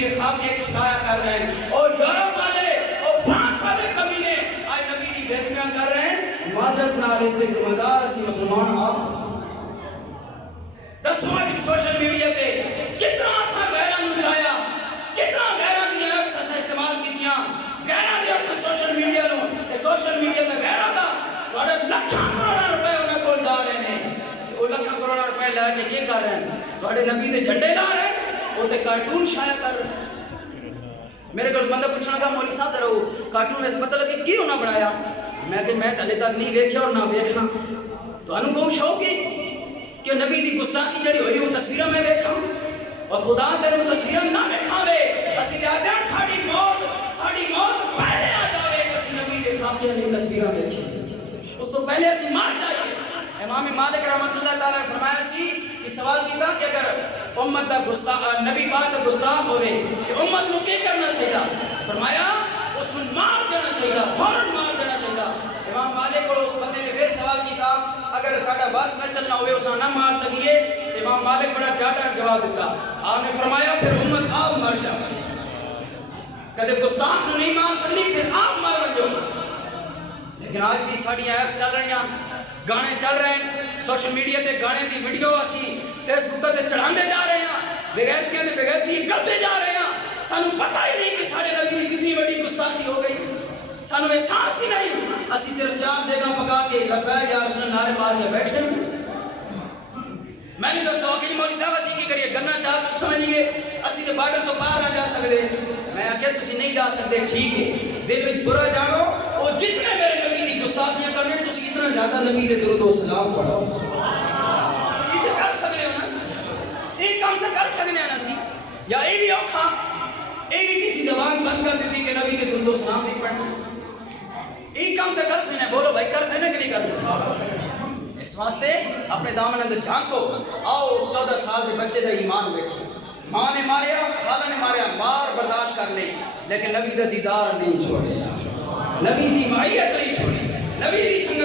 کے خاک ایک شکایا کر رہے ہیں، اور یورپ والے اور فرانس والے کمینے آج نبی دی بیدمیاں کر رہے ہیں، معذرت نال اس کے ذمہ دار اسی مسلمان آپ دسو کہ سوشل میڈیا تے کتنا اسا غیراں نوں چاہیا، کتنا غیراں دی ایپس اسا استعمال کیتیاں، غیراں دے اسا سوشل میڈیا نوں تے سوشل میڈیا تے غیراں دا تواڈے لاکھاں کروڑاں روپے انہاں کول جا رہے ہیں، او لاکھاں کروڑاں روپے لے کے کی کر رہے ہیں؟ تواڈے نبی دے جھنڈے لا رہے ہیں، او تے کارٹون شائع کر رہے ہیں۔ میرے کول بندہ پوچھنا کہ مولوی صاحب درو کارٹون وچ پتہ لگے کی انہاں بنایا؟ میں کہ میں ہلے تک نہیں ویکھیا اور نہ ویکھنا، تانوں بہت شوق ہے کہ نبی دی گستاخی جڑی ہوئی وہ تصویراں میں ویکھاں، اور خدا تینوں تصویراں نہ ویکھاوے، اسی دے ساڈی موت پہلے آ جاوے کہ اسی نبی دے خاکیاں دی تصویراں ویکھیں، اس تو پہلے اسی مار جائیے۔ امام مالک رحمۃ اللہ تعالی نے فرمایا سی کہ سوال کیتا کہ اگر امت دا گستاخ نبی پاک دا گستاخ ہوئے کہ امت نو کی کرنا چاہیے؟ فرمایا اس نو مار دینا چاہیے، فوراً مار دینا چاہیے۔ امام مالک کو اس بندے نے پھر سوال کیتا اگر ساڈا بس نہ چلنا ہوئے اسا نہ مار سکیے؟ امام مالک بڑا جاٹا جواب دیتا، آپ نے فرمایا پھر امت آپ مر جاؤ، کدے گستاخ نو نہیں مار سکتی پھر آپ مر جاؤ۔ لیکن آج بھی ساڑی ایپس چل رہی ہیں، گانے چل رہے ہیں، سوشل میڈیا تے گانے دی ویڈیو اسی فیس بک تے چڑھاندے جا رہے ہیں، بغیرتیاں تے بغیرتی کرتے جا رہے ہیں، سانو پتہ ہی نہیں کہ ساڑے نبی کی کتنی بڑی گستاخی ہو گئی، سانو احساس ہی نہیں، اسی صرف چاند دیگا پکا کے لبیک یا رسول اللہ نعرے مار کے بیٹھے ہیں۔ میں نے دوستو کہ مولوی صاحب اسی کی کریے گنا چاہ تو چھوڑیے اسی کے بارڈر تو باہر نہ جا سکتے، میں آخیا تسی نہیں جا سکتے، ٹھیک ہے دل وچ برا جانو، اور جتنے میرے نبی دی گستاخیاں کر رہے ہیں تسی اتنا زیادہ نبی دے درود و سلام پڑھو، یہ تو کر سکتے ہو نا، یہ کام تو کر سکتے ہیں نا سی، یا یہ بھی اوکھا، یہ بھی کسی زبان بند کر دیتی کہ نبی دے درود و سلام نہیں پڑھنا، یہ کام تو کر سکتے ہیں، بولو بھائی کر سکتے ہیں کہ نہیں کر سکتے؟ اس واسطے اپنے دامن اندر جھانکو، آؤ اس 14 سال کے بچے دا ایمان بیٹھے، ماں نے ماریا، خالہ نے ماریا، مار برداشت کر لی، لیکن نبی دا دیدار نہیں چھوڑے، نبی دی معیت نہیں چھوڑی، نبی دی سنگت